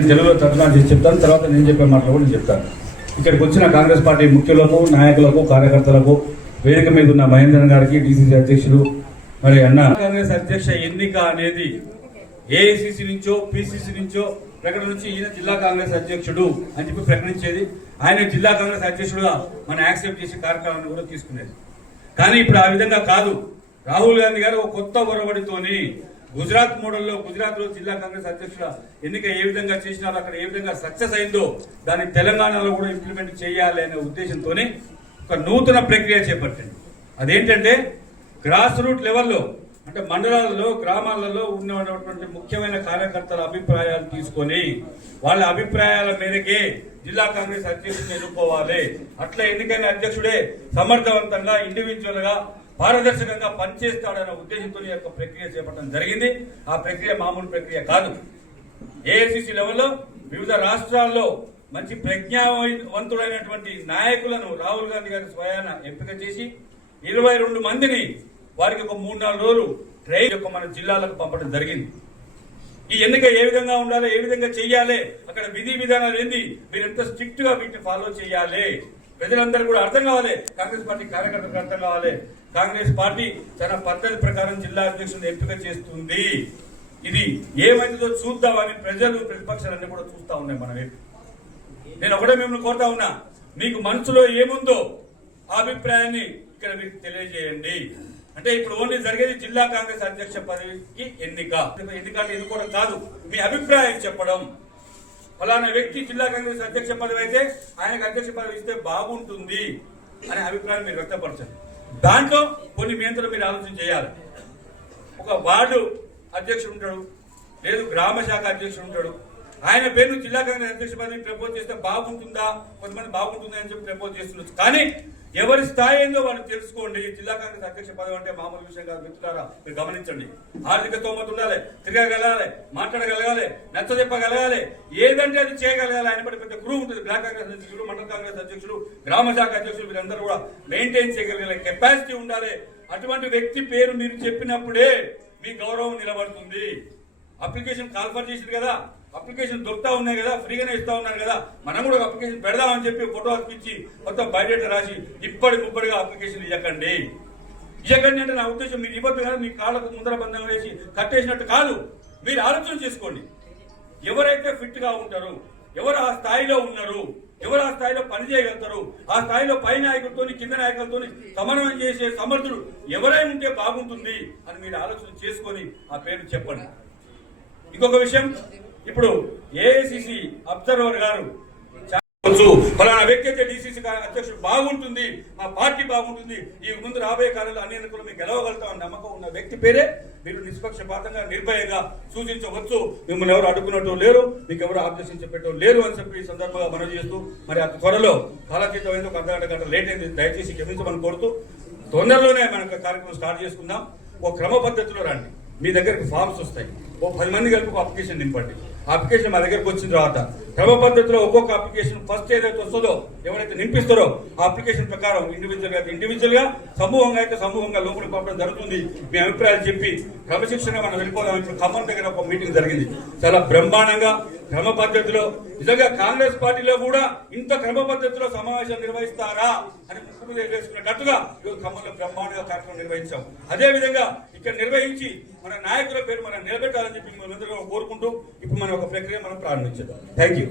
తెలుగులో తర్జుమా చేసి చెప్తాను తర్వాత నేను చెప్పే మాటలు కూడా నేను చెప్తాను. ఇక్కడికి వచ్చిన కాంగ్రెస్ పార్టీ ముఖ్యులకు నాయకులకు కార్యకర్తలకు వేదిక మీద ఉన్న మహేంద్రన్ గారికి డిసిసి అధ్యక్షులు మరి అన్న. కాంగ్రెస్ అధ్యక్ష ఎన్నిక అనేది ఏఐసిసి నుంచో పిసిసి నుంచో ప్రకటన నుంచి ఈయన జిల్లా కాంగ్రెస్ అధ్యక్షుడు అని చెప్పి ప్రకటించేది. ఆయన జిల్లా కాంగ్రెస్ అధ్యక్షుడుగా మనం యాక్సెప్ట్ చేసే కార్యక్రమాన్ని కూడా తీసుకునేది. కానీ ఇప్పుడు ఆ విధంగా కాదు. రాహుల్ గాంధీ గారు ఒక కొత్త ఒరవడితోని గుజరాత్ మోడల్లో గుజరాత్లో జిల్లా కాంగ్రెస్ అధ్యక్షుల ఎన్నిక ఏ విధంగా చేసినారో అక్కడ ఏ విధంగా సక్సెస్ అయిందో దాన్ని తెలంగాణలో కూడా ఇంప్లిమెంట్ చేయాలి అనే ఉద్దేశంతోనే ఒక నూతన ప్రక్రియ చేపట్టింది. అదేంటంటే గ్రాస్ రూట్ లెవెల్లో అంటే మండలాలలో గ్రామాలలో ఉన్నటువంటి ముఖ్యమైన కార్యకర్తల అభిప్రాయాలు తీసుకొని వాళ్ళ అభిప్రాయాల మేరకే జిల్లా కాంగ్రెస్ అధ్యక్షుడిని ఎన్నుకోవాలి. అట్లా ఎన్నికైన అధ్యక్షుడే సమర్థవంతంగా ఇండివిజువల్గా పారదర్శకంగా పనిచేస్తాడనే ఉద్దేశంతో ఈ యొక్క ప్రక్రియ చేపట్టడం జరిగింది. ఆ ప్రక్రియ మామూలు ప్రక్రియ కాదు. ఏఐసిసి లెవెల్లో వివిధ రాష్ట్రాల్లో మంచి ప్రజ్ఞావంతుడైనటువంటి నాయకులను రాహుల్ గాంధీ గారి స్వయాన ఎంపిక చేసి ఇరవై రెండు మందిని వారికి ఒక మూడు నాలుగు రోజులు ట్రైన్ యొక్క మన జిల్లాలకు పంపడం జరిగింది. ఈ ఎన్నిక ఏ విధంగా ఉండాలి ఏ విధంగా చేయాలి అక్కడ విధి విధానాలు ఏంది మీరు ఎంత స్ట్రిక్ట్గా వీటిని ఫాలో చేయాలి. ప్రజలందరూ కూడా అర్థం కావాలి. కాంగ్రెస్ పార్టీ కార్యకర్తలకు అర్థం కావాలి. కాంగ్రెస్ పార్టీ తన పద్ధతి ప్రకారం జిల్లా అధ్యక్షులను ఎంపిక చేస్తుంది. ఇది ఏమైందో చూద్దామని ప్రజలు ప్రతిపక్షాలన్నీ కూడా చూస్తా ఉన్నాయి మన వైపు. నేను ఒకటే మిమ్మల్ని కోరుతా ఉన్నా మీకు మనసులో ఏముందో ఆ అభిప్రాయాన్ని ఇక్కడ మీకు తెలియజేయండి. అంటే ఇప్పుడు ఓన్లీ జరిగేది జిల్లా కాంగ్రెస్ అధ్యక్ష పదవికి ఎన్నిక. ఎన్నికలు ఎన్నుకోవడం కాదు మీ అభిప్రాయం చెప్పడం. ఫలానా వ్యక్తి జిల్లా కాంగ్రెస్ అధ్యక్ష పదవి అయితే ఆయనకు అధ్యక్ష పదవి ఇస్తే బాగుంటుంది అనే అభిప్రాయం మీరు వ్యక్తపరచండి. దాంట్లో కొన్ని నియంత్రణ మీరు ఆలోచన చేయాలి. ఒక వార్డు అధ్యక్షుడు ఉంటాడు లేదు గ్రామ శాఖ అధ్యక్షుడు ఉంటాడు. ఆయన పేరు జిల్లా కాంగ్రెస్ అధ్యక్ష పదవి ప్రపోజ్ చేస్తే బాగుంటుందా? కొంతమంది బాగుంటుందా అని చెప్పి ప్రపోజ్ చేస్తుండొచ్చు. కానీ ఎవరి స్థాయి ఏందో వాళ్ళు తెలుసుకోండి. జిల్లా కాంగ్రెస్ అధ్యక్ష పదవి అంటే మామూలు విషయం కాదు. మిత్రులారా మీరు గమనించండి. ఆర్థిక తోమత ఉండాలి తిరగగలగాలి మాట్లాడగలగాలి నచ్చజెప్పగలగాలి ఏదంటే అది చేయగలగాలి ఆయన పెద్ద గ్రూప్ ఉంటుంది. బ్లాక్ కాంగ్రెస్ అధ్యక్షుడు మండల కాంగ్రెస్ అధ్యక్షుడు గ్రామ శాఖ అధ్యక్షులు వీరందరూ కూడా మెయింటైన్ చేయగలిగే కెపాసిటీ ఉండాలి. అటువంటి వ్యక్తి పేరు మీరు చెప్పినప్పుడే మీ గౌరవం నిలబడుతుంది. అప్లికేషన్ కాల్ఫర్ చేసింది కదా. అప్లికేషన్ దొరుకుతా ఉన్నాయి కదా ఫ్రీగానే ఇస్తా ఉన్నారు కదా మనం కూడా ఒక అప్లికేషన్ పెడదామని చెప్పి ఫోటో అప్పించి మొత్తం బయోడేటా రాసి ఇప్పటి ముప్పటిగా అప్లికేషన్ ఇవ్వకండి ఇవ్వకండి అంటే నా ఉద్దేశం మీరు ఇవ్వద్దు కదా మీ కాళ్ళకు ముందర బంధం వేసి కట్టేసినట్టు కాదు. మీరు ఆలోచన చేసుకోండి. ఎవరైతే ఫిట్గా ఉంటారో ఎవరు ఆ స్థాయిలో ఉన్నారు ఎవరు ఆ స్థాయిలో పని చేయగలుగుతారు ఆ స్థాయిలో పై నాయకులతో కింద నాయకులతో సమన్వయం చేసే సమర్థుడు ఎవరై ఉంటే బాగుంటుంది అని మీరు ఆలోచన చేసుకొని ఆ పేరు చెప్పండి. ఇంకొక విషయం ఇప్పుడు ఏఐసిసి అబ్జర్వర్ గారు ఫలానా వ్యక్తి అయితే డిసిసి అధ్యక్షుడు బాగుంటుంది మా పార్టీ బాగుంటుంది ఈ ముందు రాబోయే కాలంలో అన్ని ఎన్నికలు మీకు గెలవగలుగుతామని నమ్మకం ఉన్న వ్యక్తి పేరే మీరు నిష్పక్షపాతంగా నిర్భయంగా సూచించవచ్చు. మిమ్మల్ని ఎవరు అడుగునట్టు లేరు మీకు ఎవరు ఆదేశించి పెట్టడం లేరు అని చెప్పి ఈ సందర్భంగా మనవి చేస్తూ మరి అతి త్వరలో కాలతీతం ఒక అర్ధగంట గంట లేట్ అయింది దయచేసి క్షమించమని కోరుతూ తొందరలోనే మన కార్యక్రమం స్టార్ట్ చేసుకుందాం. ఓ క్రమ పద్ధతిలో రండి. మీ దగ్గరికి ఫామ్స్ వస్తాయి. ఓ పది మంది కలిపి ఒక అప్లికేషన్ నింపండి. అప్లికేషన్ మా దగ్గరకు వచ్చిన తర్వాత క్రమ పద్ధతిలో ఒక్కొక్క అప్లికేషన్ ఫస్ట్ ఏదైతే వస్తుందో ఎవరైతే నింపిస్తారో ఆ అప్లికేషన్ ప్రకారం ఇండివిజువల్గా ఇండివిజువల్గా సమూహంగా అయితే సమూహంగా లోపలికి పంపడం జరుగుతుంది. మీ అభిప్రాయాలు చెప్పి క్రమశిక్షణ మనం వెళ్ళిపోదాం. ఇప్పుడు ఖమ్మం దగ్గర ఒక మీటింగ్ జరిగింది. చాలా బ్రహ్మాండంగా క్రమ పద్ధతిలో నిజంగా కాంగ్రెస్ పార్టీలో కూడా ఇంత క్రమ పద్ధతిలో సమావేశం నిర్వహిస్తారా అని ముఖ్యమంత్రి తెలియజేసుకున్నట్టుగా ఈరోజు ఖమ్మంలో బ్రహ్మాండంగా కార్యక్రమం నిర్వహించాం. అదే విధంగా ఇక్కడ నిర్వహించి మన నాయకుల పేరు మనం నిలబెట్టాలని చెప్పి మేము కోరుకుంటూ ఇప్పుడు మన ఒక ప్రక్రియ మనం ప్రారంభించాం థ్యాంక్ యూ